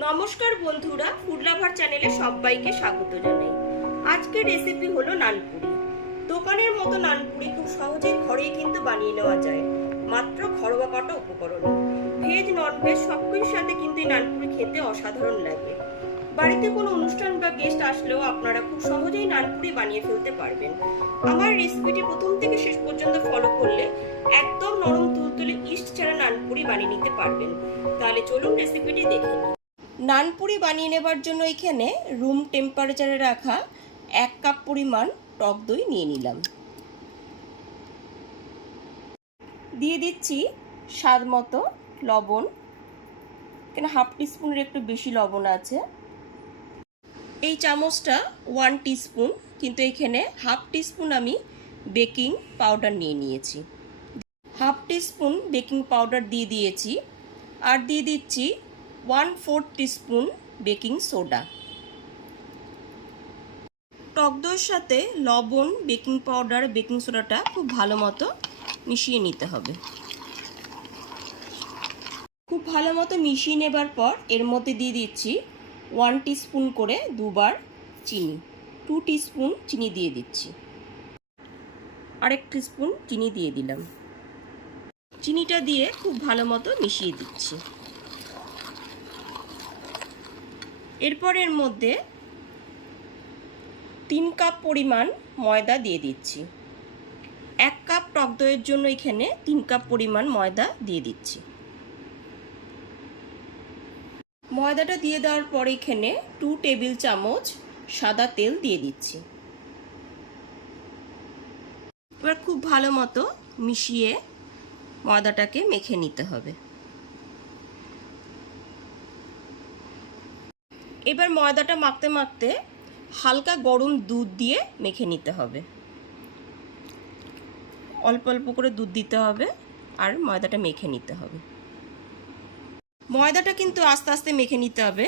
নমস্কার বন্ধুরা food lover চ্যানেলে সবাইকে স্বাগত জানাই। আজকের রেসিপি হলো নানপুরি। দোকানের মতো নানপুরি খুব সহজেই ঘরেই কিন্তু বানিয়ে নেওয়া যায়। মাত্র ঘরোয়া কটা উপকরণ। ভেজ নন ভেজ সবকিছুর সাথে কিন্তু এই নানপুরি খেতে অসাধারণ লাগে। বাড়িতে কোনো অনুষ্ঠান বা গেস্ট আসলেও আপনারা খুব সহজেই নানপুরি বানিয়ে ফেলতে পারবেন। আমার রেসিপিটি প্রথম থেকে শেষ পর্যন্ত ফলো করলে একদম নরম তুলতুলে ইস্ট ছাড়া নানপুরি বানিয়ে নিতে পারবেন। তাহলে চলুন রেসিপিটি দেখে নিই। নানপুরি বানিয়ে নেবার জন্য এখানে রুম টেম্পারেচারে রাখা এক কাপ পরিমাণ টক দই নিয়ে নিলাম। দিয়ে দিচ্ছি স্বাদ মতো লবণ। এখানে হাফ টিস্পুনের একটু বেশি লবণ আছে। এই চামচটা ওয়ান টিস্পুন কিন্তু এখানে হাফ টিস্পুন আমি বেকিং পাউডার নিয়ে নিয়েছি। হাফ টিস্পুন বেকিং পাউডার দিয়ে দিয়েছি। আর দিয়ে দিচ্ছি one four teaspoon baking soda. টক দইয়ের সাথে লবণ, বেকিং পাউডার, বেকিং সোডাটা খুব ভালো মতো মিশিয়ে নিতে হবে। খুব ভালো মতো মিশিয়ে নেবার পর এর মধ্যে দিয়ে দিচ্ছি ওয়ান টিস্পুন করে দুবার চিনি, টু টিস্পুন চিনি দিয়ে দিচ্ছি। আরেক টিস্পুন চিনি দিয়ে দিলাম। চিনিটা দিয়ে খুব ভালো মতো মিশিয়ে দিচ্ছি। এরপর এর মধ্যে তিন কাপ পরিমাণ ময়দা দিয়ে দিচ্ছি। এক কাপ টক দইয়ের জন্য এখানে তিন কাপ পরিমাণ ময়দা দিয়ে দিচ্ছি। ময়দাটা দিয়ে দেওয়ার পর এখানে টু টেবিল চামচ সাদা তেল দিয়ে দিচ্ছি। এবার খুব ভালো মতো মিশিয়ে ময়দাটাকে মেখে নিতে হবে। এবার ময়দাটা মাখতে মাখতে হালকা গরম দুধ দিয়ে মেখে নিতে হবে। অল্প অল্প করে দুধ দিতে হবে আর ময়দাটা মেখে নিতে হবে। ময়দাটা কিন্তু আস্তে আস্তে মেখে নিতে হবে।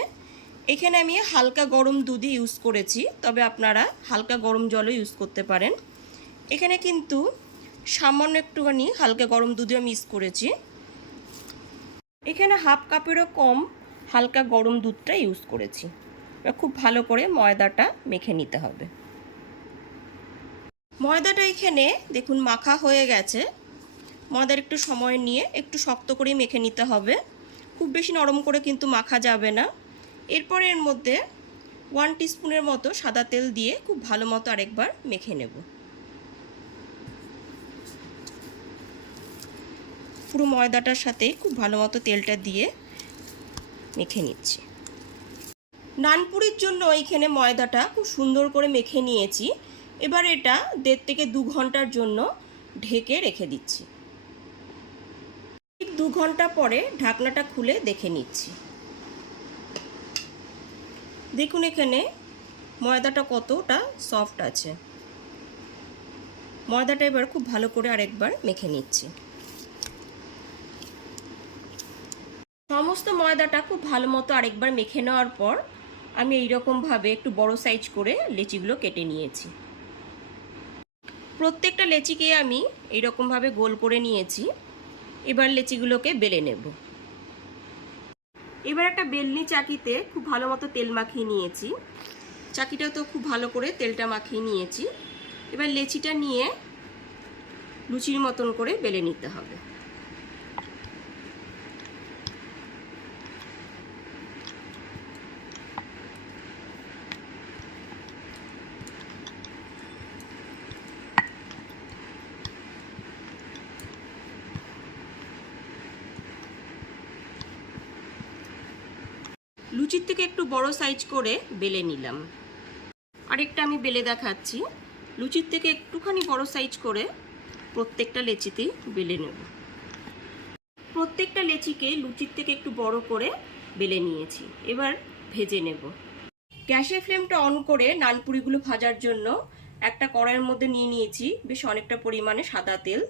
এখানে আমি হালকা গরম দুধই ইউজ করেছি, তবে আপনারা হালকা গরম জলও ইউজ করতে পারেন। এখানে কিন্তু সামান্য একটুখানি হালকা গরম দুধও আমি ইউজ করেছি। এখানে হাফ কাপেরও কম হালকা গরম দুধটা ইউজ করেছি। এবার খুব ভালো করে ময়দাটা মেখে নিতে হবে। ময়দাটা এখানে দেখুন মাখা হয়ে গেছে। ময়দার একটু সময় নিয়ে একটু শক্ত করে মেখে নিতে হবে। খুব বেশি নরম করে কিন্তু মাখা যাবে না। এরপর এর মধ্যে ওয়ান টিস্পুনের মতো সাদা তেল দিয়ে খুব ভালো মতো আরেকবার মেখে নেব। পুরো ময়দাটার সাথে খুব ভালো মতো তেলটা দিয়ে মেখে নিচ্ছি। নানপুরির জন্য এইখানে ময়দাটা খুব সুন্দর করে মেখে নিয়েছি। এবার এটা দেড় থেকে দু ঘণ্টার জন্য ঢেকে রেখে দিচ্ছি। ঠিক দু ঘণ্টা পরে ঢাকনাটা খুলে দেখে নিচ্ছি। দেখুন এখানে ময়দাটা কতটা সফট আছে। ময়দাটা এবার খুব ভালো করে আরেকবার মেখে নিচ্ছি। সমস্ত ময়দাটা খুব ভালো মতো আরেকবার মেখে নেওয়ার পর আমি এইরকমভাবে একটু বড় সাইজ করে লেচিগুলো কেটে নিয়েছি। প্রত্যেকটা লেচিকে আমি এইরকমভাবে গোল করে নিয়েছি। এবার লেচিগুলোকে বেলে নেব। এবার একটা বেলনি চাকিতে খুব ভালো মতো তেল মাখিয়ে নিয়েছি। চাকিটা তো খুব ভালো করে তেলটা মাখিয়ে নিয়েছি। এবার লেচিটা নিয়ে লুচির মতন করে বেলে নিতে হবে। লুচির থেকে একটু বড় সাইজ করে বেলে নিলাম। আরেকটা আমি বেলে দেখাচ্ছি। লুচির থেকে একটুখানি বড় সাইজ করে প্রত্যেকটা লেচিতেই বেলে নেব। প্রত্যেকটা লেচিকে লুচির থেকে একটু বড় করে বেলে নিয়েছি। এবার ভেজে নেব। গ্যাসের ফ্লেমটা অন করে নানপুরিগুলো ভাজার জন্য একটা কড়াইয়ের মধ্যে নিয়ে নিয়েছি। বেশ অনেকটা পরিমাণে সাদা তেল।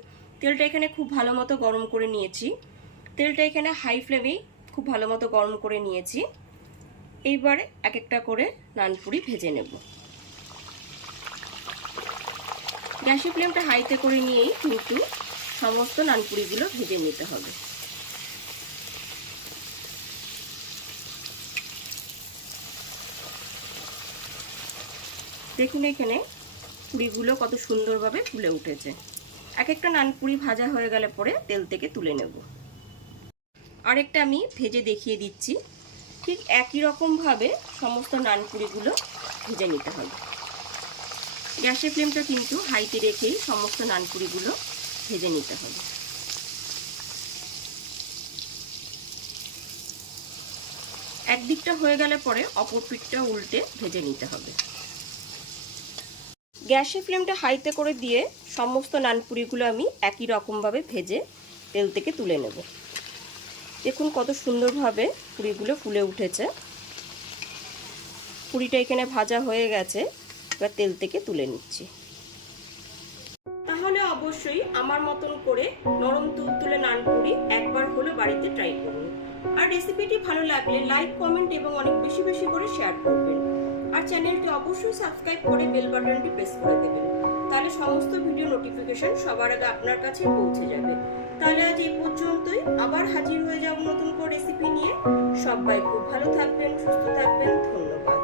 তেলটা এখানে খুব ভালো মতো গরম করে নিয়েছি। তেলটা এখানে হাই ফ্লেমেই খুব ভালো মতো গরম করে নিয়েছি। এইবারে এক একটা করে নানপুরি ভেজে নেব। গ্যাসের ফ্লেমটা হাইতে করে নিয়েই কিন্তু সমস্ত নানপুরিগুলো ভেজে নিতে হবে। দেখুন এখানে পুরিগুলো কত সুন্দরভাবে ফুলে উঠেছে। এক একটা নানপুরি ভাজা হয়ে গেলে পরে তেল থেকে তুলে নেব। আরেকটা আমি ভেজে দেখিয়ে দিচ্ছি। ঠিক একই রকমভাবে সমস্ত নানপুরিগুলো ভেজে নিতে হবে। গ্যাসের ফ্লেমটা কিন্তু হাইতে রেখেই সমস্ত নানপুরিগুলো ভেজে নিতে হবে। একদিকটা হয়ে গেলে পরে অপর পিঠটা উল্টে ভেজে নিতে হবে। গ্যাসের ফ্লেমটা হাইতে করে দিয়ে সমস্ত নানপুরিগুলো আমি একই রকমভাবে ভেজে তেল থেকে তুলে নেব। দেখুন কত সুন্দরভাবে পুরিগুলো ফুলে উঠেছে। পুরিটা এখানে ভাজা হয়ে গেছে, এবার তেল থেকে তুলে নিচ্ছি। তাহলে অবশ্যই আমার মতন করে নরম তুলতুলে নানপুরি একবার হলে বাড়িতে ট্রাই করুন। আর রেসিপিটি ভালো লাগলে লাইক কমেন্ট এবং অনেক বেশি বেশি করে শেয়ার করবেন। আর চ্যানেলটি অবশ্যই সাবস্ক্রাইব করে বেল বাটনটি প্রেস করে দেবেন। সমস্ত ভিডিও নোটিফিকেশন সবার আগে আপনার কাছে পৌঁছে যাবে। তাহলে আজ এই পর্যন্তই। আবার হাজির হয়ে যাব নতুন করে রেসিপি নিয়ে। সবাই খুব ভালো থাকবেন, সুস্থ থাকবেন। ধন্যবাদ।